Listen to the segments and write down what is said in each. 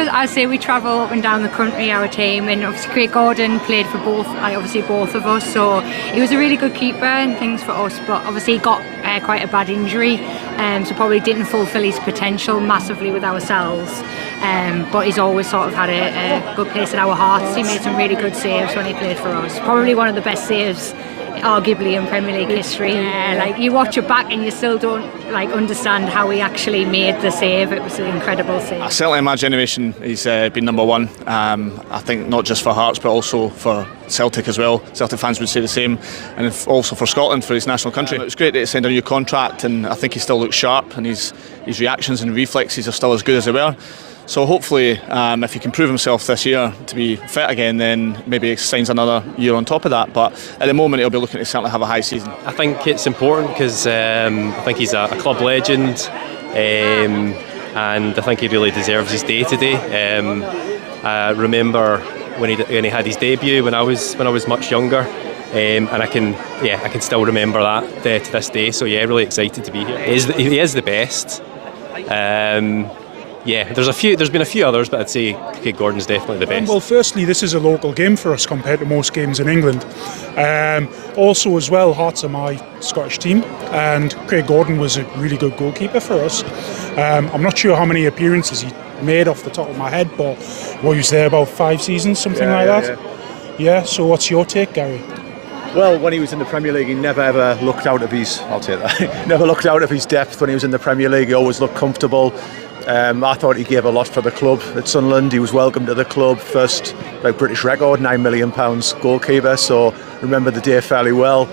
because I say we travel up and down the country, our team, and obviously Craig Gordon played for both of us, so he was a really good keeper and things for us, but obviously he got quite a bad injury, so probably didn't fulfil his potential massively with ourselves, but he's always sort of had a good place in our hearts. He made some really good saves when he played for us, probably one of the best saves arguably in Premier League history. Like, you watch it back and you still don't understand how he actually made the save. It was an incredible save. Certainly in my generation he's been number one. I think not just for Hearts but also for Celtic as well. Celtic fans would say the same, and also for Scotland, for his national country. It was great to send a new contract, and I think he still looks sharp, and his reactions and reflexes are still as good as they were. So hopefully, if he can prove himself this year to be fit again, then maybe he signs another year on top of that. But at the moment, he'll be looking to certainly have a high season. I think it's important because I think he's a club legend, and I think he really deserves his day today. I remember when he had his debut when I was much younger, and I can still remember that to this day. So yeah, really excited to be here. He is the best. There's been a few others, but I'd say Craig Gordon's definitely the best. Well, firstly, this is a local game for us compared to most games in England. Also, as well, Hearts are my Scottish team, and Craig Gordon was a really good goalkeeper for us. I'm not sure how many appearances he made off the top of my head, but he was there about 5 seasons, something like that. Yeah. So, what's your take, Gary? Well, when he was in the Premier League, he never ever looked out of his. I'll take that. Never looked out of his depth when he was in the Premier League. He always looked comfortable. I thought he gave a lot for the club at Sunderland. He was welcomed to the club, first British record, £9 million goalkeeper, so remember the day fairly well.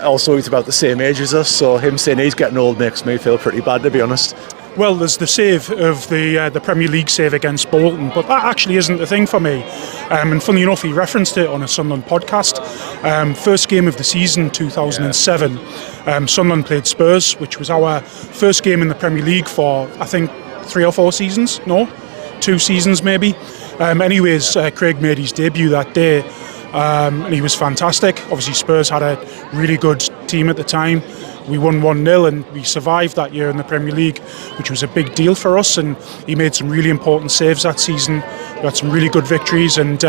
Also, he's about the same age as us, so him saying he's getting old makes me feel pretty bad, to be honest. Well, there's the save of the Premier League save against Bolton, but that actually isn't the thing for me. And funny enough, he referenced it on a Sunderland podcast. First game of the season, 2007. Sunderland played Spurs, which was our first game in the Premier League for, I think, 3 or 4 seasons. No, 2 seasons maybe. Anyways, Craig made his debut that day, and he was fantastic. Obviously, Spurs had a really good team at the time. We won 1-0 and we survived that year in the Premier League, which was a big deal for us, and he made some really important saves that season. We had some really good victories, and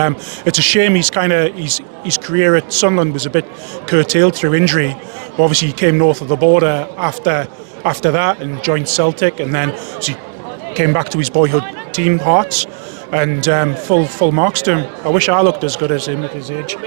it's a shame his career at Sunderland was a bit curtailed through injury. But obviously he came north of the border after that and joined Celtic, and then he came back to his boyhood team, Hearts, and full marks to him. I wish I looked as good as him at his age.